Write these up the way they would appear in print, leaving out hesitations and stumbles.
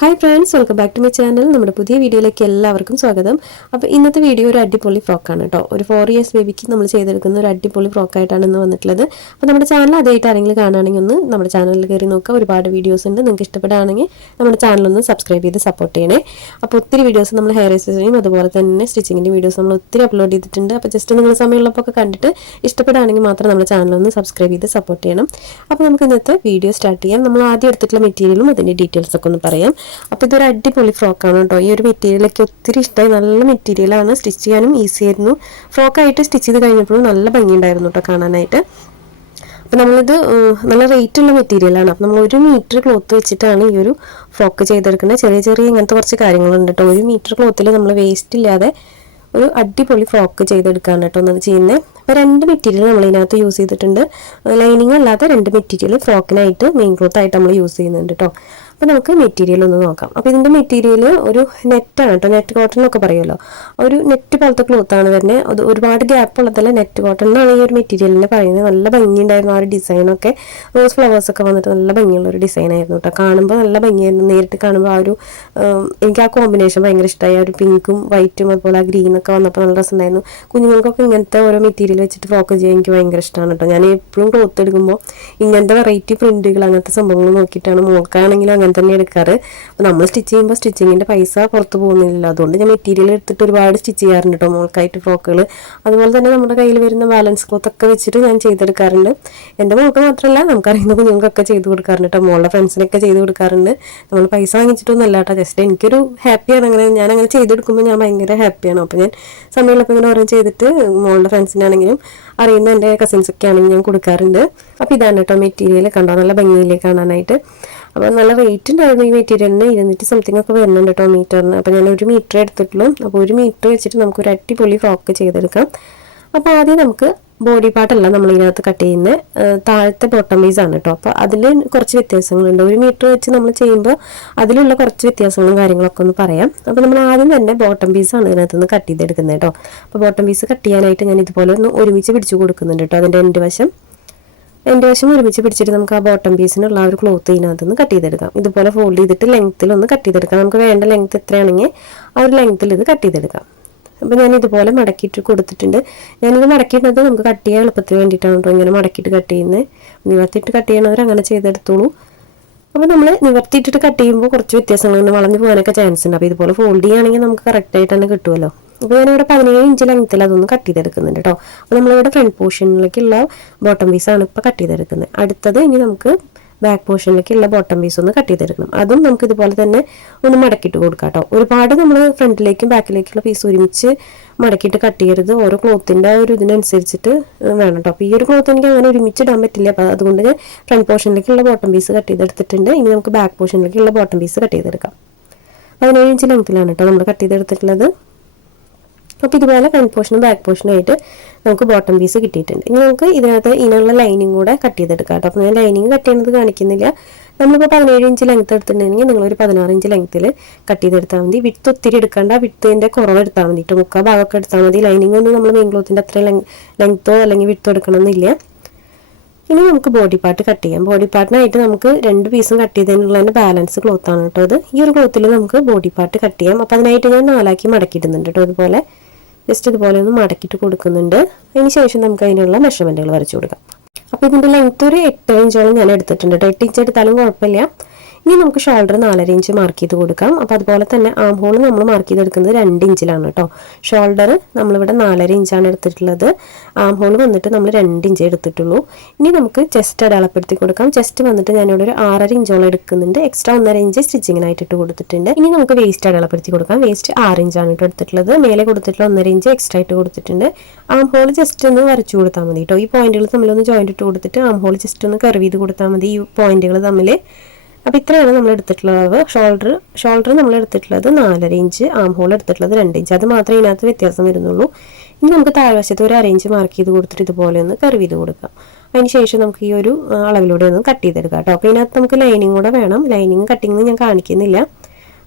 Hi friends, welcome back to my channel. നമ്മുടെ പുതിയ വീഡിയോയിലേക്ക് എല്ലാവർക്കും സ്വാഗതം. അപ്പോൾ ഇന്നത്തെ വീഡിയോ ഒരു അടിപൊളി ഫ്രോക്കാണ് കേട്ടോ. ഒരു 4 ഇയേഴ്സ് ബേബിക്ക് നമ്മൾ ചെയ്തെടുക്കുന്ന ഒരു അടിപൊളി ഫ്രോക്കായിട്ടാണ് ഇന്ന് വന്നിട്ടുള്ളത്. അപ്പോൾ നമ്മുടെ ചാനൽ ആദ്യമായിട്ട് ആരെങ്കിലും കാണുകയാണെങ്കിൽ ഒന്ന് നമ്മുടെ ചാനലിൽ കയറി നോക്കുക. ഒരുപാട് വീഡിയോസ് ഉണ്ട്. നിങ്ങൾക്ക് ഇഷ്ടപ്പെടുകയാണെങ്കിൽ നമ്മുടെ ചാനലൊന്ന് സബ്സ്ക്രൈബ് ചെയ്ത് സപ്പോർട്ട് ചെയ്യണേ. അപ്പോൾ ഒത്തിരി വീഡിയോസ് നമ്മൾ ഹെയർ എക്സസൈസും അതുപോലെ തന്നെ സ്റ്റിച്ചിങ്ങിൻ്റെ വീഡിയോസ് നമ്മൾ ഒത്തിരി അപ്ലോഡ് ചെയ്തിട്ടുണ്ട്. അപ്പോൾ ജസ്റ്റ് നിങ്ങൾ സമയമുള്ളപ്പോൾ ഒക്കെ കണ്ടിട്ട് ഇഷ്ടപ്പെടുകയാണെങ്കിൽ മാത്രം നമ്മുടെ ചാനലൊന്ന് സബ്സ്ക്രൈബ് ചെയ്ത് സപ്പോർട്ട് ചെയ്യണം. അപ്പോൾ നമുക്ക് ഇന്നത്തെ വീഡിയോ സ്റ്റാർട്ട് ചെയ്യാം. നമ്മൾ ആദ്യം എടുത്തിട്ടുള്ള മെറ്റീരിയലും അതിൻ്റെ ഡീറ്റെയിൽസ് ഒക്കെ ഒന്ന് പറയാം. അപ്പോൾ ഇതൊരു അടിപൊളി ഫ്രോക്കാണ് കേട്ടോ. ഈ ഒരു മെറ്റീരിയലൊക്കെ ഒത്തിരി ഇഷ്ടമായി. നല്ല മെറ്റീരിയലാണ്, സ്റ്റിച്ച് ചെയ്യാനും ഈസി ആയിരുന്നു. ഫ്രോക്കായിട്ട് സ്റ്റിച്ച് ചെയ്ത് കഴിഞ്ഞപ്പോഴും നല്ല ഭംഗിയുണ്ടായിരുന്നു കേട്ടോ കാണാനായിട്ട്. അപ്പോൾ നമ്മളിത് നല്ല റേറ്റുള്ള മെറ്റീരിയലാണ്. അപ്പോൾ നമ്മൾ 1 മീറ്റർ ക്ലോത്ത് വെച്ചിട്ടാണ് ഈ ഒരു ഫ്രോക്ക് ചെയ്തെടുക്കുന്നത്. ചെറിയ ചെറിയ ഇങ്ങനത്തെ കുറച്ച് കാര്യങ്ങളുണ്ട് കേട്ടോ. 1 മീറ്റർ ക്ലോത്തിൽ നമ്മൾ വേസ്റ്റ് ഇല്ലാതെ ഒരു അടിപൊളി ഫ്രോക്ക് ചെയ്തെടുക്കുകയാണ് കേട്ടോ ഒന്നത് ചെയ്യുന്നത്. അപ്പോൾ 2 മെറ്റീരിയൽ നമ്മളിതിനകത്ത് യൂസ് ചെയ്തിട്ടുണ്ട്. ലൈനിങ് അല്ലാതെ 2 മെറ്റീരിയൽ ഫ്രോക്കിനായിട്ട് മെയിൻ ക്ലോത്ത് ആയിട്ട് നമ്മൾ യൂസ് ചെയ്യുന്നുണ്ട് കേട്ടോ. അപ്പോൾ നമുക്ക് മെറ്റീരിയൽ ഒന്ന് നോക്കാം. അപ്പോൾ ഇതിൻ്റെ മെറ്റീരിയൽ ഒരു നെറ്റാണ് കേട്ടോ. നെറ്റ് കോട്ടൺ എന്നൊക്കെ പറയുമല്ലോ, ഒരു നെറ്റ് പോലത്തെ ക്ലോത്താണ് വരുന്നത്. അത് ഒരുപാട് ഗ്യാപ്പ് ഉള്ളതല്ല, നെറ്റ് കോട്ടൺ എന്നാണ് ഈ ഒരു മെറ്റീരിയലിനെ പറയുന്നത്. നല്ല ഭംഗിയുണ്ടായിരുന്നു ആ ഒരു ഡിസൈനൊക്കെ. റോസ് ഫ്ലവേഴ്സൊക്കെ വന്നിട്ട് നല്ല ഭംഗിയുള്ള ഒരു ഡിസൈനായിരുന്നു കേട്ടോ. കാണുമ്പോൾ നല്ല ഭംഗിയായിരുന്നു. നേരിട്ട് കാണുമ്പോൾ ആ ഒരു എനിക്ക് ആ കോമ്പിനേഷൻ ഭയങ്കര ഇഷ്ടമായി. ആ ഒരു പിങ്കും വൈറ്റും അതുപോലെ ആ ഗ്രീനൊക്കെ വന്നപ്പോൾ നല്ല രസമുണ്ടായിരുന്നു. കുഞ്ഞുങ്ങൾക്കൊക്കെ ഇങ്ങനത്തെ ഓരോ മെറ്റീരിയൽ വെച്ചിട്ട് ഫ്രോക്ക് ചെയ്യാൻ എനിക്ക് ഭയങ്കര ഇഷ്ടമാണ് കേട്ടോ. ഞാൻ എപ്പോഴും ക്ലോത്ത് എടുക്കുമ്പോൾ ഇങ്ങനത്തെ വെറൈറ്റി പ്രിന്റുകൾ അങ്ങനത്തെ സംഭവങ്ങൾ നോക്കിയിട്ടാണ്. മോൾക്കാണെങ്കിലും അങ്ങനെ തന്നെ എടുക്കാറ്. അപ്പോൾ നമ്മൾ സ്റ്റിച്ച് ചെയ്യുമ്പോൾ സ്റ്റിച്ചിങ്ങിൻ്റെ പൈസ പുറത്ത് പോകുന്നില്ലല്ലോ. അതുകൊണ്ട് ഞാൻ മെറ്റീരിയൽ എടുത്തിട്ട് ഒരുപാട് സ്റ്റിച്ച് ചെയ്യാറുണ്ട് കേട്ടോ മോൾക്കായിട്ട് ഫ്രോക്കുകൾ. അതുപോലെ തന്നെ നമ്മുടെ കയ്യിൽ വരുന്ന ബാലൻസ് ക്ലോത്ത് ഒക്കെ വെച്ചിട്ട് ഞാൻ ചെയ്തെടുക്കാറുണ്ട്. എൻ്റെ മോൾക്ക് മാത്രമല്ല, നമുക്കറിയുന്ന കുഞ്ഞുങ്ങൾക്കൊക്കെ ചെയ്ത് കൊടുക്കാറുണ്ട് കേട്ടോ. മോളുടെ ഫ്രണ്ട്സിനൊക്കെ ചെയ്ത് കൊടുക്കാറുണ്ട്. നമ്മൾ പൈസ വാങ്ങിച്ചിട്ടൊന്നും അല്ല കേട്ടോ. ജസ്റ്റ് എനിക്കൊരു ഹാപ്പിയാണ്. ഞാൻ അങ്ങനെ ചെയ്തെടുക്കുമ്പോൾ ഞാൻ ഭയങ്കര ഹാപ്പിയാണ്. അപ്പോൾ ഞാൻ സമയമുള്ളപ്പോൾ ഇങ്ങനെ ഓരോ ചെയ്തിട്ട് മോളുടെ ഫ്രണ്ട്സിനാണെങ്കിലും അറിയുന്ന എൻ്റെ കസിൻസൊക്കെ ആണെങ്കിൽ ഞാൻ കൊടുക്കാറുണ്ട്. അപ്പോൾ ഇതാണ് കേട്ടോ മെറ്റീരിയൽ. കണ്ടോ, നല്ല ഭംഗിയിലേക്ക് കാണാനായിട്ട്. അപ്പോൾ നല്ല റേറ്റ് ഉണ്ടായിരുന്നു ഈ മെറ്റീരിയലിന്. 200 സംതിങ് ഒക്കെ വരുന്നുണ്ട് കേട്ടോ മീറ്ററിന്. അപ്പോൾ ഞാൻ 1 മീറ്റർ എടുത്തിട്ടുള്ളൂ. അപ്പോൾ 1 മീറ്റർ വെച്ചിട്ട് നമുക്കൊരു അടിപൊളി ഫ്രോക്ക് ചെയ്തെടുക്കാം. അപ്പോൾ ആദ്യം നമുക്ക് ബോഡി പാർട്ടല്ല നമ്മൾ ഇതിനകത്ത് കട്ട് ചെയ്യുന്നത്, താഴത്തെ ബോട്ടം പീസ് ആണ് കേട്ടോ. അപ്പോൾ അതിൽ കുറച്ച് വ്യത്യാസങ്ങളുണ്ട്. 1 മീറ്റർ വെച്ച് നമ്മൾ ചെയ്യുമ്പോൾ അതിലുള്ള കുറച്ച് വ്യത്യാസങ്ങളും കാര്യങ്ങളൊക്കെ ഒന്ന് പറയാം. അപ്പോൾ നമ്മൾ ആദ്യം തന്നെ ബോട്ടം പീസാണ് ഇതിനകത്ത് നിന്ന് കട്ട് ചെയ്തെടുക്കുന്നത് കേട്ടോ. അപ്പോൾ ബോട്ടം പീസ് കട്ട് ചെയ്യാനായിട്ട് ഞാൻ ഇതുപോലെ ഒന്ന് ഒരുമിച്ച് പിടിച്ച് കൊടുക്കുന്നുണ്ട് കേട്ടോ. അതിൻ്റെ എൻ്റെ വശം ഒരുമിച്ച് പിടിച്ചിട്ട് നമുക്ക് ആ ബോട്ടം പീസിനുള്ള ആ ഒരു ക്ലോത്ത് ഇതിനകത്ത് നിന്ന് കട്ട് ചെയ്തെടുക്കാം. ഇതുപോലെ ഫോൾഡ് ചെയ്തിട്ട് ലെങ്ത്തിൽ ഒന്ന് കട്ട് ചെയ്തെടുക്കാം. നമുക്ക് വേണ്ട ലെങ്ത്ത് എത്രയാണെങ്കിൽ ആ ഒരു ലെങ്ത്തിൽ ഇത് കട്ട് ചെയ്തെടുക്കാം. അപ്പോൾ ഞാൻ ഇതുപോലെ മടക്കിയിട്ട് കൊടുത്തിട്ടുണ്ട്. ഞാനിത് മടക്കിയിട്ടത് നമുക്ക് കട്ട് ചെയ്യാൻ എളുപ്പത്തിന് വേണ്ടിയിട്ടാണ് കേട്ടോ ഇങ്ങനെ മടക്കിയിട്ട് കട്ട് ചെയ്യുന്നത്. നിവർത്തിയിട്ട് കട്ട് ചെയ്യണവർ അങ്ങനെ ചെയ്തെടുത്തോളൂ. അപ്പോൾ നമ്മൾ നിവർത്തിയിട്ടിട്ട് കട്ട് ചെയ്യുമ്പോൾ കുറച്ച് വ്യത്യാസങ്ങൾ ഇങ്ങനെ വളഞ്ഞു പോകാനൊക്കെ ചാൻസ് ഉണ്ട്. അപ്പോൾ ഇതുപോലെ ഫോൾഡ് ചെയ്യുകയാണെങ്കിൽ നമുക്ക് കറക്റ്റായിട്ട് തന്നെ കിട്ടുമല്ലോ. അപ്പോൾ ഞാനിവിടെ 17 ഇഞ്ച് ലെങ്ത്തിൽ അതൊന്ന് കട്ട് ചെയ്തെടുക്കുന്നുണ്ട് കേട്ടോ. അപ്പോൾ നമ്മളിവിടെ ഫ്രണ്ട് പോർഷനിലേക്കുള്ള ബോട്ടം പീസാണ് ഇപ്പോൾ കട്ട് ചെയ്തെടുക്കുന്നത്. അടുത്തത് ഇനി നമുക്ക് ബാക്ക് പോർഷനിലേക്കുള്ള ബോട്ടം പീസ് ഒന്ന് കട്ട് ചെയ്തെടുക്കണം. അതും നമുക്ക് ഇതുപോലെ തന്നെ ഒന്ന് മടക്കിയിട്ട് കൊടുക്കാം കേട്ടോ. ഒരുപാട് നമ്മൾ ഫ്രണ്ടിലേക്കും ബാക്കിലേക്കുള്ള പീസ് ഒരുമിച്ച് മടക്കിയിട്ട് കട്ട് ചെയ്യരുത്. ഓരോ ക്ലോത്തിൻ്റെ ഒരു ഇതിനനുസരിച്ചിട്ട് വേണം കേട്ടോ. അപ്പോൾ ഈ ഒരു ക്ലോത്ത് എനിക്ക് അങ്ങനെ ഒരുമിച്ച് ഇടാൻ പറ്റില്ല. അപ്പോൾ അതുകൊണ്ട് ഞാൻ ഫ്രണ്ട് പോർഷനിലേക്കുള്ള ബോട്ടം പീസ് കട്ട് ചെയ്തെടുത്തിട്ടുണ്ട്. ഇനി നമുക്ക് ബാക്ക് പോർഷനിലേക്കുള്ള ബോട്ടം പീസ് കട്ട് ചെയ്തെടുക്കാം. 17 ഇഞ്ച് ലെങ്ത്തിലാണ് കേട്ടോ നമ്മൾ കട്ട് ചെയ്തെടുത്തിട്ടുള്ളത്. അപ്പോൾ ഇതുപോലെ ഫ്രണ്ട് പോർഷനും ബാക്ക് പോർഷനായിട്ട് നമുക്ക് ബോട്ടം പീസ് കിട്ടിയിട്ടുണ്ട്. ഇനി നമുക്ക് ഇതിനകത്ത് ഇതിനുള്ള ലൈനിങ് കൂടെ കട്ട് ചെയ്തെടുക്കാം കേട്ടോ. അപ്പോൾ ഞാൻ ലൈനിങ് കട്ട് ചെയ്യുന്നത് കാണിക്കുന്നില്ല. നമ്മളിപ്പോൾ 17 ഇഞ്ച് ലെങ്ത്ത് എടുത്തിട്ടുണ്ടെങ്കിൽ നിങ്ങളൊരു 16 ഇഞ്ച് ലെങ്ത്തിൽ കട്ട് ചെയ്തെടുത്താൽ മതി. വിട്ട് ഒത്തിരി എടുക്കേണ്ട, വിട്ടിൻ്റെ കുറവ് എടുത്താൽ മതി കേട്ടോ. മുക്കാൽ ഭാഗമൊക്കെ എടുത്താൽ മതി. ലൈനിങ് ഒന്നും നമ്മൾ മെയിൻ ക്ലോത്തിൻ്റെ അത്ര ലെങ്ത്തോ അല്ലെങ്കിൽ വിട്ടോ എടുക്കണമെന്നില്ല. ഇനി നമുക്ക് ബോഡി പാർട്ട് കട്ട് ചെയ്യാം. ബോഡി പാർട്ടിനായിട്ട് നമുക്ക് 2 പീസും കട്ട് ചെയ്തതിനുള്ളതിൻ്റെ ബാലൻസ് ക്ലോത്താണ് കേട്ടോ ഇത്. ഈ ഒരു ക്ലോത്തിൽ നമുക്ക് ബോഡി പാർട്ട് കട്ട് ചെയ്യാം. അപ്പോൾ അതിനായിട്ട് ഞാൻ 4 മടക്കിയിടുന്നുണ്ട് കേട്ടോ. ഇതുപോലെ ജസ്റ്റ് ഇതുപോലെ ഒന്ന് മടക്കിയിട്ട് കൊടുക്കുന്നുണ്ട്. അതിന് ശേഷം നമുക്ക് അതിനുള്ള മെഷർമെൻറ്റുകൾ വരച്ചു കൊടുക്കാം. അപ്പോൾ ഇതിൻ്റെ ലെങ്ത്ത് ഒരു 8 ഇഞ്ചോളം ഞാൻ എടുത്തിട്ടുണ്ട് കേട്ടോ. 8 ഇഞ്ച് എടുത്താലും കുഴപ്പമില്ല. ഇനി നമുക്ക് ഷോൾഡർ 4.5 ഇഞ്ച് മാർക്ക് ചെയ്ത് കൊടുക്കാം. അപ്പോൾ അതുപോലെ തന്നെ ആം ഹോൾ നമ്മൾ മാർക്ക് ചെയ്തെടുക്കുന്നത് 2 ഇഞ്ചിലാണ് കേട്ടോ. ഷോൾഡർ നമ്മളിവിടെ 4.5 ഇഞ്ചാണ് എടുത്തിട്ടുള്ളത്. ആം ഹോൾ വന്നിട്ട് നമ്മൾ 2 ഇഞ്ച് എടുത്തിട്ടുള്ളൂ. ഇനി നമുക്ക് ചെസ്റ്റ് അടയാളപ്പെടുത്തി കൊടുക്കാം. ചെസ്റ്റ് വന്നിട്ട് ഞാനിവിടെ ഒരു 6.5 ഇഞ്ചോളം എടുക്കുന്നുണ്ട്. എക്സ്ട്രാ 1.5 ഇഞ്ച് സ്റ്റിച്ചിങ്ങിനായിട്ട് ഇട്ട് കൊടുത്തിട്ടുണ്ട്. ഇനി നമുക്ക് വേസ്റ്റ് അടയാളപ്പെടുത്തി കൊടുക്കാം. വേസ്റ്റ് 6 ഇഞ്ചാണ് ഇട്ട് എടുത്തിട്ടുള്ളത്. മേലെ കൊടുത്തിട്ടുള്ള 1.5 ഇഞ്ച് എക്സ്ട്രാ ഇട്ട് കൊടുത്തിട്ടുണ്ട്. ആം ഹോൾ ജസ്റ്റ് ഒന്ന് വരച്ചു കൊടുത്താൽ മതി കേട്ടോ. ഈ പോയിന്റുകൾ തമ്മിലൊന്ന് ജോയിന്റ് ഇട്ട് കൊടുത്തിട്ട് ആം ഹോൾ ജസ്റ്റ് ഒന്ന് കർവ് ചെയ്ത് കൊടുത്താൽ മതി ഈ പോയിന്റുകൾ തമ്മിൽ. അപ്പോൾ ഇത്രയാണ് നമ്മൾ എടുത്തിട്ടുള്ള അളവ്. ഷോൾഡർ നമ്മൾ എടുത്തിട്ടുള്ളത് 4.5 ഇഞ്ച്, ആം ഹോൾ എടുത്തിട്ടുള്ളത് 2 ഇഞ്ച്. അത് മാത്രമേ ഇതിനകത്ത് വ്യത്യാസം വരുന്നുള്ളൂ. ഇനി നമുക്ക് താഴ്വശത്ത് ഒരു 1/2 ഇഞ്ച് മാർക്ക് ചെയ്ത് കൊടുത്തിട്ട് ഇതുപോലെ ഒന്ന് കർവ് ചെയ്ത് കൊടുക്കാം. അതിന് ശേഷം നമുക്ക് ഈ ഒരു അളവിലൂടെ ഒന്ന് കട്ട് ചെയ്തെടുക്കാം കേട്ടോ. അപ്പോൾ ഇതിനകത്ത് നമുക്ക് ലൈനിങ് കൂടെ വേണം. ലൈനിങ് കട്ടിങ് ഞാൻ കാണിക്കുന്നില്ല.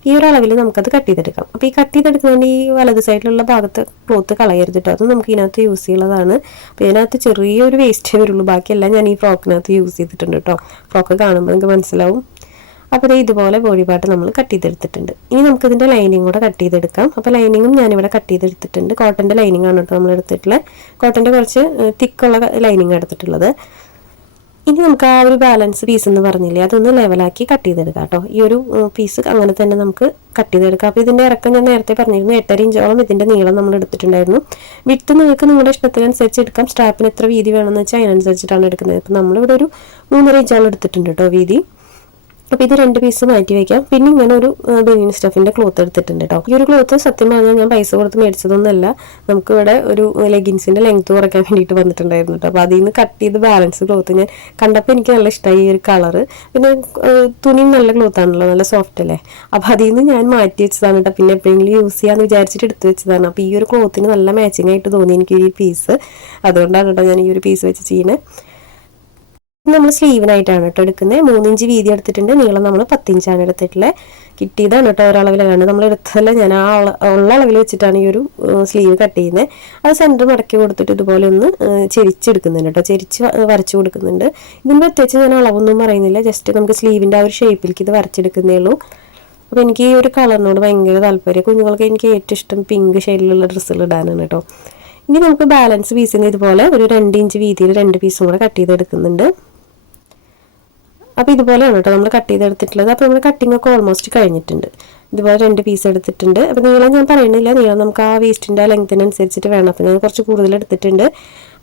ഈ ഒരു അളവിൽ നമുക്കത് കട്ട് ചെയ്തെടുക്കാം. അപ്പോൾ ഈ കട്ട് ചെയ്തെടുക്കുന്നതിന് ഈ വലത് സൈഡിലുള്ള ഭാഗത്ത് ക്ലോത്ത് കളയരുത് കേട്ടോ. അത് നമുക്ക് ഇതിനകത്ത് യൂസ് ചെയ്യുന്നതാണ്. അപ്പോൾ ഇതിനകത്ത് ചെറിയൊരു വേസ്റ്റേ വരുള്ളൂ. ബാക്കിയെല്ലാം ഞാൻ ഈ ഫ്രോക്കിനകത്ത് യൂസ് ചെയ്തിട്ടുണ്ട് കേട്ടോ. ഫ്രോക്ക് കാണുമ്പോൾ നിങ്ങൾക്ക് മനസ്സിലാവും. അപ്പോൾ ഇതുപോലെ ബോഡി പാർട്ട് നമ്മൾ കട്ട് ചെയ്തെടുത്തിട്ടുണ്ട്. ഇനി നമുക്കിതിൻ്റെ ലൈനിങ് കൂടെ കട്ട് ചെയ്തെടുക്കാം. അപ്പോൾ ലൈനിങ്ങും ഞാനിവിടെ കട്ട് ചെയ്തെടുത്തിട്ടുണ്ട്. കോട്ടൻ്റെ ലൈനിങ് ആണ് കേട്ടോ നമ്മൾ എടുത്തിട്ടുള്ളത്. കോട്ടൻ്റെ കുറച്ച് തിക്കുള്ള ലൈനിങ് എടുത്തിട്ടുള്ളത്. ഇനി നമുക്ക് ആ ഒരു ബാലൻസ് പീസ് എന്ന് പറഞ്ഞില്ലേ, അതൊന്ന് ലെവലാക്കി കട്ട് ചെയ്തെടുക്കാം കേട്ടോ. ഈ ഒരു പീസ് അങ്ങനെ തന്നെ നമുക്ക് കട്ട് ചെയ്തെടുക്കാം. അപ്പോൾ ഇതിൻ്റെ ഇറക്കം ഞാൻ നേരത്തെ പറഞ്ഞിരുന്നു, 8.5 ഇഞ്ചോളം ഇതിൻ്റെ നീളം നമ്മൾ എടുത്തിട്ടുണ്ടായിരുന്നു. വിട്ട് നിങ്ങൾക്ക് നിങ്ങളുടെ ഇഷ്ടത്തിനനുസരിച്ച് എടുക്കാം. സ്ട്രാപ്പിന് എത്ര വീതി വേണമെന്ന് വെച്ചാൽ അതിനനുസരിച്ചിട്ടാണ് എടുക്കുന്നത്. അപ്പോൾ നമ്മളിവിടെ ഒരു 3.5 ഇഞ്ചോളം എടുത്തിട്ടുണ്ട് കേട്ടോ വീതി. അപ്പോൾ ഇത് 2 പീസ് മാറ്റി വയ്ക്കാം. പിന്നെ ഇങ്ങനെ ഒരു ബനിയൻ സ്റ്റഫിൻ്റെ ക്ലോത്ത് എടുത്തിട്ടുണ്ട് കേട്ടോ. ഈ ഒരു ക്ലോത്ത് സത്യം പറഞ്ഞാൽ ഞാൻ പൈസ കൊടുത്ത് മേടിച്ചതൊന്നുമല്ല. നമുക്കിവിടെ ഒരു ലെഗിൻസിൻ്റെ ലെങ്ത്ത് കുറയ്ക്കാൻ വേണ്ടിയിട്ട് വന്നിട്ടുണ്ടായിരുന്നു കേട്ടോ. അപ്പോൾ അതിൽ നിന്ന് കട്ട് ചെയ്ത് ബാലൻസ് ക്ലോത്ത് ഞാൻ കണ്ടപ്പോൾ എനിക്ക് നല്ല ഇഷ്ടമായി ഈ ഒരു കളറ്. പിന്നെ തുണിയും നല്ല ക്ലോത്താണല്ലോ, നല്ല സോഫ്റ്റ് അല്ലേ. അപ്പോൾ അതിൽ നിന്ന് ഞാൻ മാറ്റി വെച്ചതാണ് കേട്ടോ. പിന്നെ എപ്പോഴെങ്കിലും യൂസ് ചെയ്യാമെന്ന് വിചാരിച്ചിട്ട് എടുത്ത് വെച്ചതാണ്. അപ്പോൾ ഈ ഒരു ക്ലോത്തിന് നല്ല മാച്ചിങ് ആയിട്ട് തോന്നി എനിക്ക് ഈ പീസ്. അതുകൊണ്ടാണ് കേട്ടോ ഞാൻ ഈ ഒരു പീസ് വെച്ച് ചെയ്യുന്നത്. നമ്മൾ സ്ലീവിനായിട്ടാണ് കേട്ടോ എടുക്കുന്നത്. 3 ഇഞ്ച് വീതി എടുത്തിട്ടുണ്ട്. നീളം നമ്മൾ 10 ഇഞ്ചാണ് എടുത്തിട്ടുള്ളത്. കിട്ടിയതാണ് കേട്ടോ ഒരളവിലാണ് നമ്മൾ എടുത്തതല്ല. ഞാൻ ആ ഉള്ള അളവിൽ വെച്ചിട്ടാണ് ഈ ഒരു സ്ലീവ് കട്ട് ചെയ്യുന്നത്. അത് സെൻറ്റർ മടക്കി കൊടുത്തിട്ട് ഇതുപോലെ ഒന്ന് ചെരിച്ചെടുക്കുന്നുണ്ട് കേട്ടോ. ചെരിച്ച് വരച്ചു കൊടുക്കുന്നുണ്ട്. ഇതിന് പ്രത്യേകിച്ച് ഞാൻ അളവൊന്നും പറയുന്നില്ല. ജസ്റ്റ് നമുക്ക് സ്ലീവിൻ്റെ ആ ഒരു ഷേപ്പിലേക്ക് ഇത് വരച്ചെടുക്കുന്നേ ഉള്ളൂ. അപ്പോൾ എനിക്ക് ഈ ഒരു കളറിനോട് ഭയങ്കര താല്പര്യം. കുഞ്ഞുങ്ങൾക്ക് എനിക്ക് ഏറ്റവും ഇഷ്ടം പിങ്ക് ഷെയ്ഡിലുള്ള ഡ്രസ്സുകൾ ഇടാനാണ് കേട്ടോ. ഇനി നമുക്ക് ബാലൻസ് പീസിന് ഇതുപോലെ ഒരു 2 ഇഞ്ച് വീതിയിൽ 2 പീസും കൂടെ കട്ട് ചെയ്തെടുക്കുന്നുണ്ട്. അപ്പോൾ ഇതുപോലെയാണ് കേട്ടോ നമ്മൾ കട്ട് ചെയ്തെടുത്തിട്ടുള്ളത്. അപ്പോൾ നമ്മൾ കട്ടിങ് ഒക്കെ ഓൾമോസ്റ്റ് കഴിഞ്ഞിട്ടുണ്ട്. ഇതുപോലെ 2 പീസ് എടുത്തിട്ടുണ്ട്. അപ്പോൾ നീളം ഞാൻ പറയുന്നില്ല, നീളം നമുക്ക് ആ വേസ്റ്റിൻ്റെ ലെങ്ത്തിനനുസരിച്ചിട്ട് വേണം. അപ്പോൾ ഞാൻ കുറച്ച് കൂടുതൽ എടുത്തിട്ടുണ്ട്.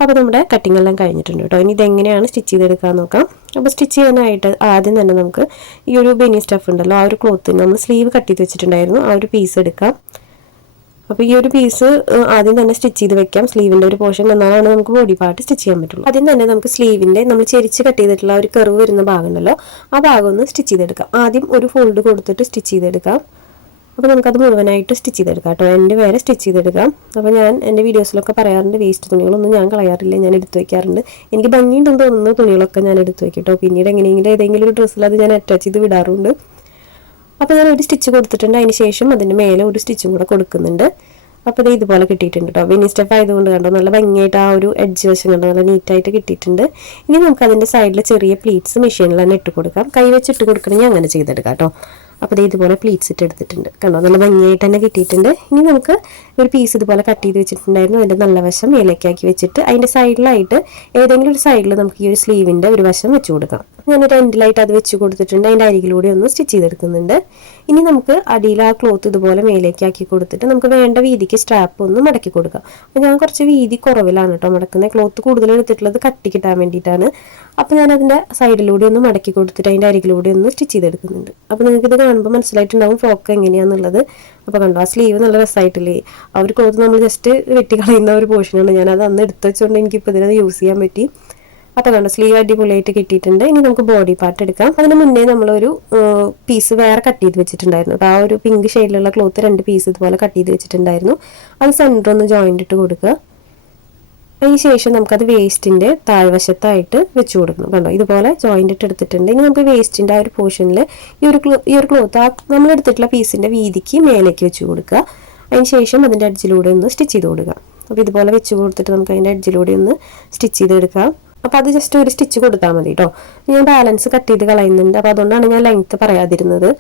അപ്പോൾ നമ്മുടെ കട്ടിങ് എല്ലാം കഴിഞ്ഞിട്ടുണ്ട് കേട്ടോ. ഇനി ഇതെങ്ങനെയാണ് സ്റ്റിച്ച് ചെയ്തെടുക്കാൻ നോക്കാം. അപ്പോൾ സ്റ്റിച്ച് ചെയ്യാനായിട്ട് ആദ്യം തന്നെ നമുക്ക് ഈ ഒരു ബനിയൻ സ്റ്റഫ് ഉണ്ടല്ലോ, ആ ഒരു ക്ലോത്തിന് നമ്മൾ സ്ലീവ് കട്ട് ചെയ്ത് വെച്ചിട്ടുണ്ടായിരുന്നു, ആ ഒരു പീസ് എടുക്കാം. അപ്പോൾ ഈ ഒരു പീസ് ആദ്യം തന്നെ സ്റ്റിച്ച് ചെയ്ത് വെക്കാം, സ്ലീവിൻ്റെ ഒരു പോർഷൻ. എന്നാലാണ് നമുക്ക് ബോഡി പാർട്ട് സ്റ്റിച്ച് ചെയ്യാൻ പറ്റുള്ളൂ. ആദ്യം തന്നെ നമുക്ക് സ്ലീവിൻ്റെ നമ്മൾ ചെരിച്ച് കട്ട് ചെയ്തിട്ടുള്ള ഒരു കർവ് വരുന്ന ഭാഗം ഉണ്ടല്ലോ, ആ ഭാഗം ഒന്ന് സ്റ്റിച്ച് ചെയ്തെടുക്കാം. ആദ്യം ഒരു ഫോൾഡ് കൊടുത്തിട്ട് സ്റ്റിച്ച് ചെയ്തെടുക്കാം. അപ്പോൾ നമുക്കത് മുഴുവനായിട്ട് സ്റ്റിച്ച് ചെയ്തെടുക്കാം കേട്ടോ. എൻ്റെ വരെ സ്റ്റിച്ച് ചെയ്തെടുക്കാം. അപ്പോൾ ഞാൻ എൻ്റെ വീഡിയോസിലൊക്കെ പറയാറുണ്ട്, വേസ്റ്റ് തുണികളൊന്നും ഞാൻ കളയാറില്ല, ഞാൻ എടുത്ത് വയ്ക്കാറുണ്ട്. എനിക്ക് ഭംഗിയുണ്ടെന്ന് തോന്നുന്ന തുണികളൊക്കെ ഞാൻ എടുത്ത് വയ്ക്കും കേട്ടോ. പിന്നീട് എങ്ങനെയെങ്കിലും ഏതെങ്കിലും ഒരു ഡ്രസ്സിൽ അത് ഞാൻ അറ്റാച്ച് ചെയ്ത് വിടാറുണ്ട്. അപ്പോൾ ഞാൻ ഒരു സ്റ്റിച്ച് കൊടുത്തിട്ടുണ്ട്. അതിന് ശേഷം അതിൻ്റെ മേലെ ഒരു സ്റ്റിച്ചും കൂടെ കൊടുക്കുന്നുണ്ട്. അപ്പോൾ ഇത് ഇതുപോലെ കിട്ടിയിട്ടുണ്ട് കേട്ടോ. ബനിയൻ സ്റ്റഫ് ആയതുകൊണ്ട് കണ്ടോ നല്ല ഭംഗിയായിട്ട് ആ ഒരു എഡ്ജ് വശം കണ്ടോ നല്ല നീറ്റായിട്ട് കിട്ടിയിട്ടുണ്ട്. ഇനി നമുക്ക് അതിൻ്റെ സൈഡിൽ ചെറിയ പ്ലീറ്റ്സ് മെഷീനിൽ തന്നെ ഇട്ട് കൊടുക്കാം. കൈ വെച്ചിട്ട് കൊടുക്കണമെങ്കിൽ അങ്ങനെ ചെയ്തെടുക്കാം കേട്ടോ. അപ്പോൾ ഇതുപോലെ പ്ലീറ്റ്സ് ഇട്ട് എടുത്തിട്ടുണ്ട് കണ്ടോ, നല്ല ഭംഗിയായിട്ട് തന്നെ കിട്ടിയിട്ടുണ്ട്. ഇനി നമുക്ക് ഒരു പീസ് ഇതുപോലെ കട്ട് ചെയ്ത് വെച്ചിട്ടുണ്ടായിരുന്നു. അതിൻ്റെ നല്ല വശം മേലേക്കാക്കി വെച്ചിട്ട് അതിൻ്റെ സൈഡിലായിട്ട് ഏതെങ്കിലും ഒരു സൈഡിൽ നമുക്ക് ഈ ഒരു സ്ലീവിൻ്റെ ഒരു വശം വെച്ച് കൊടുക്കാം. ഞാനൊരു എൻഡിലായിട്ട് അത് വെച്ച് കൊടുത്തിട്ടുണ്ട്. അതിൻ്റെ അരികിലൂടെ ഒന്ന് സ്റ്റിച്ച് ചെയ്തെടുക്കുന്നുണ്ട്. ഇനി നമുക്ക് അടിയിൽ ആ ക്ലോത്ത് ഇതുപോലെ മേലേക്കാക്കി കൊടുത്തിട്ട് നമുക്ക് വേണ്ട വീതിക്ക് സ്ട്രാപ്പ് ഒന്ന് മടക്കി കൊടുക്കാം. അപ്പോൾ ഞാൻ കുറച്ച് വീതി കുറവിലാണ് കേട്ടോ മടക്കുന്നത്. ക്ലോത്ത് കൂടുതൽ എടുത്തിട്ടുള്ളത് കട്ടി കിട്ടാൻ വേണ്ടിയിട്ടാണ്. അപ്പോൾ ഞാൻ അതിൻ്റെ സൈഡിലൂടെ ഒന്ന് മടക്കി കൊടുത്തിട്ട് അതിൻ്റെ അരികിലൂടെ ഒന്ന് സ്റ്റിച്ച് ചെയ്തെടുക്കുന്നുണ്ട്. അപ്പോൾ നിങ്ങൾക്കിത് കാണുമ്പോൾ മനസ്സിലായിട്ടുണ്ടാവും ഫ്രോക്ക് എങ്ങനെയാണെന്നുള്ളത്. അപ്പോൾ കണ്ടോ, ആ സ്ലീവ് നല്ല രസമായിട്ടില്ലേ. ആ ഒരു ക്ലോത്ത് നമ്മൾ ജസ്റ്റ് വെട്ടിക്കളയുന്ന ഒരു പോർഷനാണ്. ഞാനത് അന്ന് എടുത്ത് വെച്ചുകൊണ്ട് എനിക്കിപ്പോൾ ഇതിനത് യൂസ് ചെയ്യാൻ പറ്റി. അപ്പോൾ കണ്ടോ, സ്ലീവ് അടിപൊളിയായിട്ട് കിട്ടിയിട്ടുണ്ട്. ഇനി നമുക്ക് ബോഡി പാർട്ട് എടുക്കാം. അതിന് മുന്നേ നമ്മളൊരു പീസ് വേറെ കട്ട് ചെയ്ത് വെച്ചിട്ടുണ്ടായിരുന്നു. അപ്പോൾ ആ ഒരു പിങ്ക് ഷെയ്ഡിലുള്ള ക്ലോത്ത് 2 പീസ് ഇതുപോലെ കട്ട് ചെയ്ത് വെച്ചിട്ടുണ്ടായിരുന്നു. അത് സെൻറ്റർ ഒന്ന് ജോയിൻ്റ് ഇട്ട് കൊടുക്കുക. അതിന് ശേഷം നമുക്കത് വേസ്റ്റിൻ്റെ താഴ്വശത്തായിട്ട് വെച്ച് കൊടുക്കണം. കണ്ടോ, ഇതുപോലെ ജോയിൻ്റ് ഇട്ട് എടുത്തിട്ടുണ്ട്. ഇനി നമുക്ക് വേസ്റ്റിൻ്റെ ആ ഒരു പോർഷനിൽ ഈ ഒരു ക്ലോത്ത് ആ നമ്മൾ എടുത്തിട്ടുള്ള പീസിൻ്റെ വീതിക്ക് മേലേക്ക് വെച്ച് കൊടുക്കുക. അതിന് ശേഷം അതിൻ്റെ എഡ്ജിലൂടെ ഒന്ന് സ്റ്റിച്ച് ചെയ്ത് കൊടുക്കുക. അപ്പോൾ ഇതുപോലെ വെച്ച് കൊടുത്തിട്ട് നമുക്ക് അതിൻ്റെ എഡ്ജിലൂടെ ഒന്ന് സ്റ്റിച്ച് ചെയ്തെടുക്കാം. അപ്പോൾ അത് ജസ്റ്റ് ഒരു സ്റ്റിച്ച് കൊടുത്താൽ മതി കേട്ടോ. ഞാൻ ബാലൻസ് കട്ട് ചെയ്ത് കളയുന്നുണ്ട്. അപ്പോൾ അതുകൊണ്ടാണ് ഞാൻ ലെങ്ത്ത് പറയാതിരുന്നത്.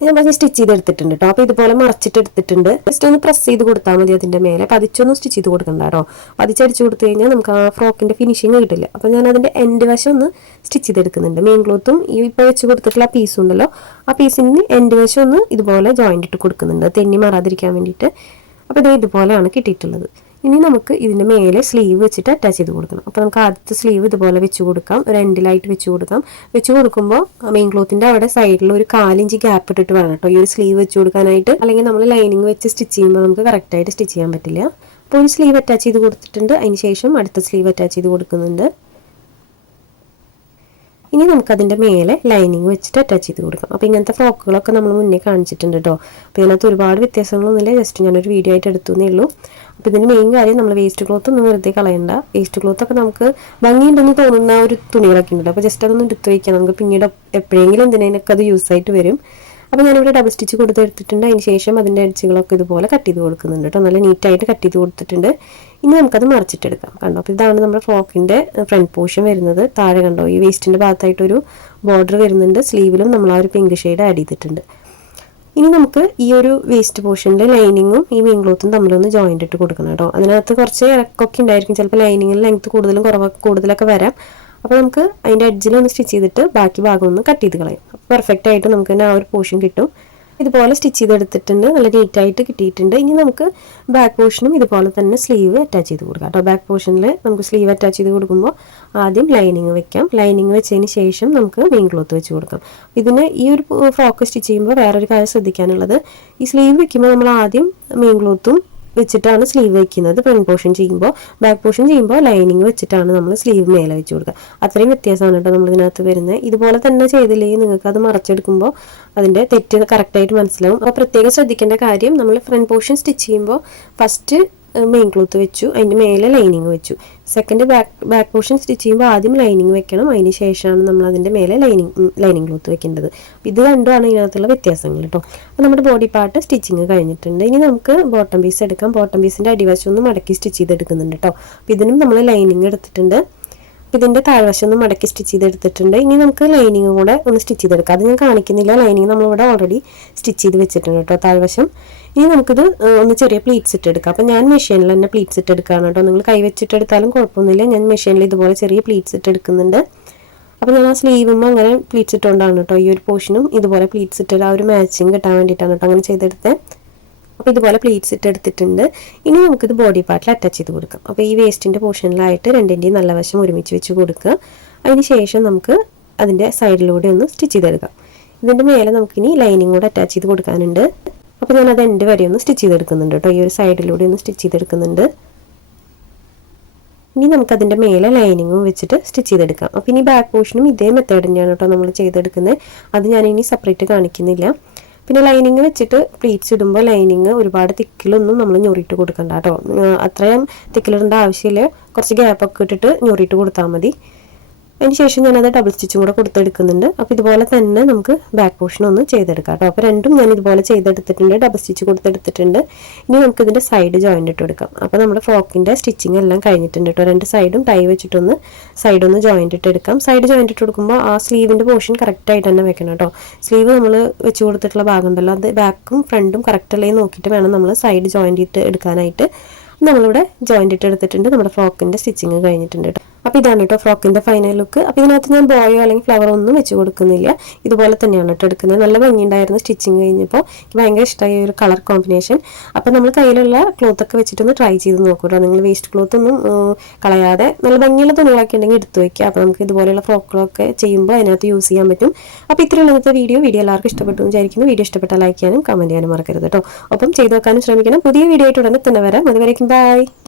ഞാൻ സ്റ്റിച്ച് ചെയ്തെടുത്തിട്ടുണ്ട് കേട്ടോ. അപ്പോൾ ഇതുപോലെ മറച്ചിട്ട് എടുത്തിട്ടുണ്ട്. ജസ്റ്റ് ഒന്ന് പ്രസ് ചെയ്ത് കൊടുത്താൽ മതി അതിൻ്റെ മേലെ. പതിച്ചൊന്നും സ്റ്റിച്ച് ചെയ്ത് കൊടുക്കണ്ട കേട്ടോ. പതിച്ചടിച്ച് കൊടുത്തു കഴിഞ്ഞാൽ നമുക്ക് ആ ഫ്രോക്കിൻ്റെ ഫിനിഷിങ് കിട്ടില്ല. അപ്പോൾ ഞാൻ അതിൻ്റെ എൻഡ് വശം ഒന്ന് സ്റ്റിച്ച് ചെയ്തെടുക്കുന്നുണ്ട്. മെയിൻ ക്ലോത്തും ഈ ഇപ്പോൾ വെച്ച് കൊടുത്തിട്ടുള്ള പീസും ഉണ്ടല്ലോ, ആ പീസിന് എൻഡ് വശം ഒന്ന് ഇതുപോലെ ജോയിൻ്റ് ഇട്ട് കൊടുക്കുന്നുണ്ട്, തെന്നി മാറാതിരിക്കാൻ വേണ്ടിയിട്ട്. അപ്പോൾ ഇതുപോലെയാണ് കിട്ടിയിട്ടുള്ളത്. ഇനി നമുക്ക് ഇതിൻ്റെ മേലെ സ്ലീവ് വെച്ചിട്ട് അറ്റാച്ച് ചെയ്ത് കൊടുക്കണം. അപ്പോൾ നമുക്ക് ആദ്യത്തെ സ്ലീവ് ഇതുപോലെ വെച്ച് കൊടുക്കാം, ഒരു എൻഡിലായിട്ട് വെച്ച് കൊടുക്കാം. വെച്ച് കൊടുക്കുമ്പോൾ മെയിൻ ക്ലോത്തിൻ്റെ അവിടെ സൈഡിൽ ഒരു 4 ഇഞ്ച് ഗ്യാപ്പ് ഇട്ടിട്ട് വേണം കേട്ടോ ഈ ഒരു സ്ലീവ് വെച്ച് കൊടുക്കാനായിട്ട്. അല്ലെങ്കിൽ നമ്മൾ ലൈനിങ് വെച്ച് സ്റ്റിച്ച് ചെയ്യുമ്പോൾ നമുക്ക് കറക്റ്റായിട്ട് സ്റ്റിച്ച് ചെയ്യാൻ പറ്റില്ല. അപ്പോൾ ഒരു സ്ലീവ് അറ്റാച്ച് ചെയ്ത് കൊടുത്തിട്ടുണ്ട്. അതിന് ശേഷം അടുത്ത സ്ലീവ് അറ്റാച്ച് ചെയ്ത് കൊടുക്കുന്നുണ്ട്. ഇനി നമുക്കതിൻ്റെ മേലെ ലൈനിങ് വെച്ചിട്ട് അറ്റാച്ച് ചെയ്ത് കൊടുക്കാം. അപ്പോൾ ഇങ്ങനത്തെ ഫ്രോക്കുകളൊക്കെ നമ്മൾ മുന്നേ കാണിച്ചിട്ടുണ്ട് കേട്ടോ. അപ്പോൾ ഇതിനകത്ത് ഒരുപാട് വ്യത്യാസങ്ങളൊന്നുമില്ല, ജസ്റ്റ് ഞാനൊരു വീഡിയോ ആയിട്ട് എടുത്തുന്നേ ഉള്ളൂ. അപ്പോൾ ഇതിൻ്റെ മെയിൻ കാര്യം നമ്മൾ വേസ്റ്റ് ക്ലോത്ത് ഒന്നും വെറുതെ കളയണ്ട. വേസ്റ്റ് ക്ലോത്തൊക്കെ നമുക്ക് ഭംഗിയുണ്ടെന്ന് തോന്നുന്ന ഒരു തുണികളൊക്കെ ഉണ്ടല്ലോ, അപ്പോൾ ജസ്റ്റ് അതൊന്നും എടുത്ത് വയ്ക്കാം. നമുക്ക് പിന്നീട് എപ്പോഴെങ്കിലും എന്തിനൊക്കെ അത് യൂസ് ആയിട്ട് വരും. അപ്പോൾ ഞാനിവിടെ ഡബിൾ സ്റ്റിച്ച് കൊടുത്തെടുത്തിട്ടുണ്ട്. അതിന് ശേഷം അതിൻ്റെ എഡ്ജുകളൊക്കെ ഇതുപോലെ കട്ട് ചെയ്ത് കൊടുക്കുന്നുണ്ട് കേട്ടോ. നല്ല നീറ്റായിട്ട് കട്ട് ചെയ്ത് കൊടുത്തിട്ടുണ്ട്. ഇനി നമുക്കത് മറിച്ചിട്ടെടുക്കാം. കണ്ടോ, അപ്പോൾ ഇതാണ് നമ്മുടെ ഫ്രോക്കിൻ്റെ ഫ്രണ്ട് പോർഷൻ വരുന്നത്. താഴെ കണ്ടോ, ഈ വേസ്റ്റിൻ്റെ ഭാഗത്തായിട്ടൊരു ബോർഡർ വരുന്നുണ്ട്. സ്ലീവിലും നമ്മൾ ആ ഒരു പിങ്ക് ഷെയ്ഡ് ആഡ് ചെയ്തിട്ടുണ്ട്. ഇനി നമുക്ക് ഈ ഒരു വേസ്റ്റ് പോർഷനിൽ ലൈനിങ്ങും ഈ മെയിൻ ക്ലോത്തും തമ്മിലൊന്ന് ജോയിൻ്റ് ഇട്ട് കൊടുക്കണം കേട്ടോ. അതിനകത്ത് കുറച്ച് ഇറക്കൊക്കെ ഉണ്ടായിരിക്കും, ചിലപ്പോൾ ലൈനിങ്ങിൽ ലെങ്ത്ത് കൂടുതലും കൂടുതലൊക്കെ വരാം. അപ്പോൾ നമുക്ക് അതിൻ്റെ എഡ്ജിലൊന്ന് സ്റ്റിച്ച് ചെയ്തിട്ട് ബാക്കി ഭാഗം ഒന്ന് കട്ട് ചെയ്ത് കളയാം. അപ്പോൾ പെർഫെക്റ്റ് ആയിട്ട് നമുക്ക് തന്നെ ആ ഒരു പോർഷൻ കിട്ടും. ഇതുപോലെ സ്റ്റിച്ച് ചെയ്തെടുത്തിട്ടുണ്ട്, നല്ല നീറ്റായിട്ട് കിട്ടിയിട്ടുണ്ട്. ഇനി നമുക്ക് ബാക്ക് പോർഷനും ഇതുപോലെ തന്നെ സ്ലീവ് അറ്റാച്ച് ചെയ്ത് കൊടുക്കാം കേട്ടോ. ബാക്ക് പോർഷനിൽ നമുക്ക് സ്ലീവ് അറ്റാച്ച് ചെയ്ത് കൊടുക്കുമ്പോൾ ആദ്യം ലൈനിങ് വെക്കാം. ലൈനിങ് വെച്ചതിന് ശേഷം നമുക്ക് മെയിൻ ക്ലോത്ത് വെച്ച് കൊടുക്കാം. ഇതിന് ഈ ഒരു ഫ്രോക്ക് സ്റ്റിച്ച് ചെയ്യുമ്പോൾ വേറൊരു കാര്യം ശ്രദ്ധിക്കാനുള്ളത്, ഈ സ്ലീവ് വെക്കുമ്പോൾ നമ്മൾ ആദ്യം മെയിൻ ക്ലോത്തും വെച്ചിട്ടാണ് സ്ലീവ് വെക്കുന്നത്. ഫ്രണ്ട് പോർഷൻ ചെയ്യുമ്പോൾ, ബാക്ക് പോർഷൻ ചെയ്യുമ്പോൾ ലൈനിങ് വെച്ചിട്ടാണ് നമ്മൾ സ്ലീവ് മേലെ വെച്ച് കൊടുക്കുക. അത്രയും വ്യത്യാസമാണ് കേട്ടോ നമ്മളിതിനകത്ത് വരുന്നത്. ഇതുപോലെ തന്നെ ചെയ്തില്ലെങ്കിൽ നിങ്ങൾക്ക് അത് മറച്ചെടുക്കുമ്പോൾ അതിൻ്റെ തെറ്റ് കറക്റ്റായിട്ട് മനസ്സിലാവും. അപ്പോൾ പ്രത്യേകം ശ്രദ്ധിക്കേണ്ട കാര്യം, നമ്മൾ ഫ്രണ്ട് പോർഷൻ സ്റ്റിച്ച് ചെയ്യുമ്പോൾ ഫസ്റ്റ് മെയിൻ ക്ലോത്ത് വെച്ചു, അതിൻ്റെ മേലെ ലൈനിങ് വെച്ചു. സെക്കൻഡ് ബാക്ക് പോർഷൻ സ്റ്റിച്ച് ചെയ്യുമ്പോൾ ആദ്യം ലൈനിങ് വെക്കണം, അതിന് ശേഷമാണ് നമ്മൾ അതിൻ്റെ മേലെ ലൈനിങ് ക്ലോത്ത് വെക്കേണ്ടത്. ഇത് രണ്ടുമാണ് ഇതിനകത്തുള്ള വ്യത്യാസങ്ങൾ കേട്ടോ. അപ്പോൾ നമ്മുടെ ബോഡി പാർട്ട് സ്റ്റിച്ചിങ് കഴിഞ്ഞിട്ടുണ്ട്. ഇനി നമുക്ക് ബോട്ടം പീസ് എടുക്കാം. ബോട്ടം പീസിൻ്റെ അടിവശം ഒന്ന് മടക്കി സ്റ്റിച്ച് ചെയ്തെടുക്കുന്നുണ്ട് കേട്ടോ. അപ്പോൾ ഇതിനും നമ്മൾ ലൈനിങ് എടുത്തിട്ടുണ്ട്. ഇതിൻ്റെ താഴ്വശം ഒന്ന് മടക്കി സ്റ്റിച്ച് ചെയ്തെടുത്തിട്ടുണ്ട്. ഇനി നമുക്ക് ലൈനിങ് കൂടെ ഒന്ന് സ്റ്റിച്ച് ചെയ്തെടുക്കാം. അത് ഞാൻ കാണിക്കുന്നില്ല, ലൈനിങ് നമ്മളിവിടെ ഓൾറെഡി സ്റ്റിച്ച് ചെയ്ത് വെച്ചിട്ടുണ്ട് കേട്ടോ താഴ്വശം. ഇനി നമുക്കിത് ഒന്ന് ചെറിയ പ്ലീറ്റ്സ് ഇട്ടെടുക്കാം. അപ്പോൾ ഞാൻ മെഷീനിൽ തന്നെ പ്ലീറ്റ്സ് ഇട്ടെടുക്കുകയാണ് കേട്ടോ. നിങ്ങൾ കൈ വെച്ചിട്ടെടുത്താലും കുഴപ്പമൊന്നുമില്ല. ഞാൻ മെഷീനിൽ ഇതുപോലെ ചെറിയ പ്ലീറ്റ്സ് ഇട്ടെടുക്കുന്നുണ്ട്. അപ്പോൾ ഞാൻ ആ സ്ലീവുമ്പോൾ അങ്ങനെ പ്ലീറ്റ്സ് ഇട്ടുകൊണ്ടാണ് കേട്ടോ ഈ ഒരു പോർഷനും ഇതുപോലെ പ്ലീറ്റ്സ് ഇട്ടിട്ട് ആ ഒരു മാച്ചിങ് കിട്ടാൻ വേണ്ടിയിട്ടാണ് കേട്ടോ അങ്ങനെ ചെയ്തെടുത്തത്. അപ്പോൾ ഇതുപോലെ പ്ലീറ്റ്സ് ഇട്ടെടുത്തിട്ടുണ്ട്. ഇനി നമുക്കിത് ബോഡി പാർട്ടിൽ അറ്റാച്ച് ചെയ്ത് കൊടുക്കാം. അപ്പോൾ ഈ വേസ്റ്റിൻ്റെ പോർഷനിലായിട്ട് രണ്ടിൻ്റെയും നല്ല വശം ഒരുമിച്ച് വെച്ച് കൊടുക്കുക. അതിന് ശേഷം നമുക്ക് അതിൻ്റെ സൈഡിലൂടെ ഒന്ന് സ്റ്റിച്ച് ചെയ്തെടുക്കാം. ഇതിൻ്റെ മേലെ നമുക്കിനി ലൈനിങ് കൂടെ അറ്റാച്ച് ചെയ്ത് കൊടുക്കാനുണ്ട്. അപ്പോൾ ഞാനത് എൻ്റെ വരെ ഒന്ന് സ്റ്റിച്ച് ചെയ്തെടുക്കുന്നുണ്ട് കേട്ടോ. ഈ ഒരു സൈഡിലൂടെ ഒന്ന് സ്റ്റിച്ച് ചെയ്തെടുക്കുന്നുണ്ട്. ഇനി നമുക്കതിൻ്റെ മേലെ ലൈനിങ്ങും വെച്ചിട്ട് സ്റ്റിച്ച് ചെയ്തെടുക്കാം. അപ്പോൾ ഇനി ബാക്ക് പോർഷനും ഇതേ മെത്തേഡ് തന്നെയാണ് കേട്ടോ നമ്മൾ ചെയ്തെടുക്കുന്നത്. അത് ഞാനിനി സെപ്പറേറ്റ് കാണിക്കുന്നില്ല. പിന്നെ ലൈനിങ് വെച്ചിട്ട് പ്ലീറ്റ്സ് ഇടുമ്പോൾ ലൈനിങ് ഒരുപാട് തിക്കിലൊന്നും നമ്മൾ ഞൊറിയിട്ട് കൊടുക്കണ്ട കേട്ടോ. അത്രയും തിക്കിലിടേണ്ട ആവശ്യമില്ല, കുറച്ച് ഗ്യാപ്പൊക്കെ ഇട്ടിട്ട് ഞൊറിയിട്ട് കൊടുത്താൽ മതി. അതിന് ശേഷം ഞാനത് ഡബിൾ സ്റ്റിച്ചും കൂടെ കൊടുത്തെടുക്കുന്നുണ്ട്. അപ്പോൾ ഇതുപോലെ തന്നെ നമുക്ക് ബാക്ക് പോർഷൻ ഒന്ന് ചെയ്തെടുക്കാം കേട്ടോ. അപ്പോൾ രണ്ടും ഞാൻ ഇതുപോലെ ചെയ്തെടുത്തിട്ടുണ്ട്, ഡബിൾ സ്റ്റിച്ച് കൊടുത്തെടുത്തിട്ടുണ്ട്. ഇനി നമുക്കിതിൻ്റെ സൈഡ് ജോയിൻ്റ് ഇട്ട് കൊടുക്കാം. അപ്പോൾ നമ്മുടെ ഫ്രോക്കിൻ്റെ സ്റ്റിച്ചിങ് എല്ലാം കഴിഞ്ഞിട്ടുണ്ട് കേട്ടോ. രണ്ട് സൈഡും ടൈ വെച്ചിട്ടൊന്ന് സൈഡൊന്ന് ജോയിൻ്റ് ഇട്ട് എടുക്കാം. സൈഡ് ജോയിൻ്റ് ഇട്ട് കൊടുക്കുമ്പോൾ ആ സ്ലീവിൻ്റെ പോർഷൻ കറക്റ്റായിട്ട് തന്നെ വെക്കണം കേട്ടോ. സ്ലീവ് നമ്മൾ വെച്ച് കൊടുത്തിട്ടുള്ള ഭാഗം ഉണ്ടല്ലോ, അത് ബാക്കും ഫ്രണ്ടും കറക്റ്റല്ലേ നോക്കിയിട്ട് വേണം നമ്മൾ സൈഡ് ജോയിൻ്റ് ഇട്ട് എടുക്കാനായിട്ട്. നമ്മളിവിടെ ജോയിൻ്റ് ഇട്ട് എടുത്തിട്ടുണ്ട്. നമ്മുടെ ഫ്രോക്കിൻ്റെ സ്റ്റിച്ചിങ് കഴിഞ്ഞിട്ടുണ്ട് കേട്ടോ. അപ്പോൾ ഇതാണ് കേട്ടോ ഫ്രോക്കിൻ്റെ ഫൈനൽ ലുക്ക്. അപ്പോൾ ഇതിനകത്ത് ഞാൻ ബോയോ അല്ലെങ്കിൽ ഫ്ലവറോ ഒന്നും വെച്ച് കൊടുക്കുന്നില്ല, ഇതുപോലെ തന്നെയാണ് കേട്ടോ എടുക്കുന്നത്. നല്ല ഭംഗിയുണ്ടായിരുന്നു സ്റ്റിച്ചിങ് കഴിഞ്ഞപ്പോൾ. എനിക്ക് ഭയങ്കര ഇഷ്ടമായി ഒരു കളർ കോമ്പിനേഷൻ. അപ്പോൾ നമ്മൾ കയ്യിലുള്ള ക്ലോത്തൊക്കെ വെച്ചിട്ടൊന്ന് ട്രൈ ചെയ്ത് നോക്കൂ കേട്ടോ. നിങ്ങൾ വേസ്റ്റ് ക്ലോത്തൊന്നും കളയാതെ നല്ല ഭംഗിയുള്ള തുണികളൊക്കെ ഉണ്ടെങ്കിൽ എടുത്തു വയ്ക്കുക. അപ്പോൾ നമുക്ക് ഇതുപോലെയുള്ള ഫ്രോക്കുകളൊക്കെ ചെയ്യുമ്പോൾ അതിനകത്ത് യൂസ് ചെയ്യാൻ പറ്റും. അപ്പോൾ ഇത്രയുള്ള ഇന്നത്തെ വീഡിയോ എല്ലാവർക്കും ഇഷ്ടപ്പെട്ടു എന്ന് വിചാരിക്കുന്നു. വീഡിയോ ഇഷ്ടപ്പെട്ടാൽ ലൈക്ക് ചെയ്യാനും കമൻറ്റ് ചെയ്യാനും മറക്കരുത് കേട്ടോ. ഒപ്പം ചെയ്ത് വെക്കാനും ശ്രമിക്കണം. പുതിയ വീഡിയോ ആയിട്ട് ഉടനെ തന്നെ വരാം. അതുവരേക്കും ബൈ.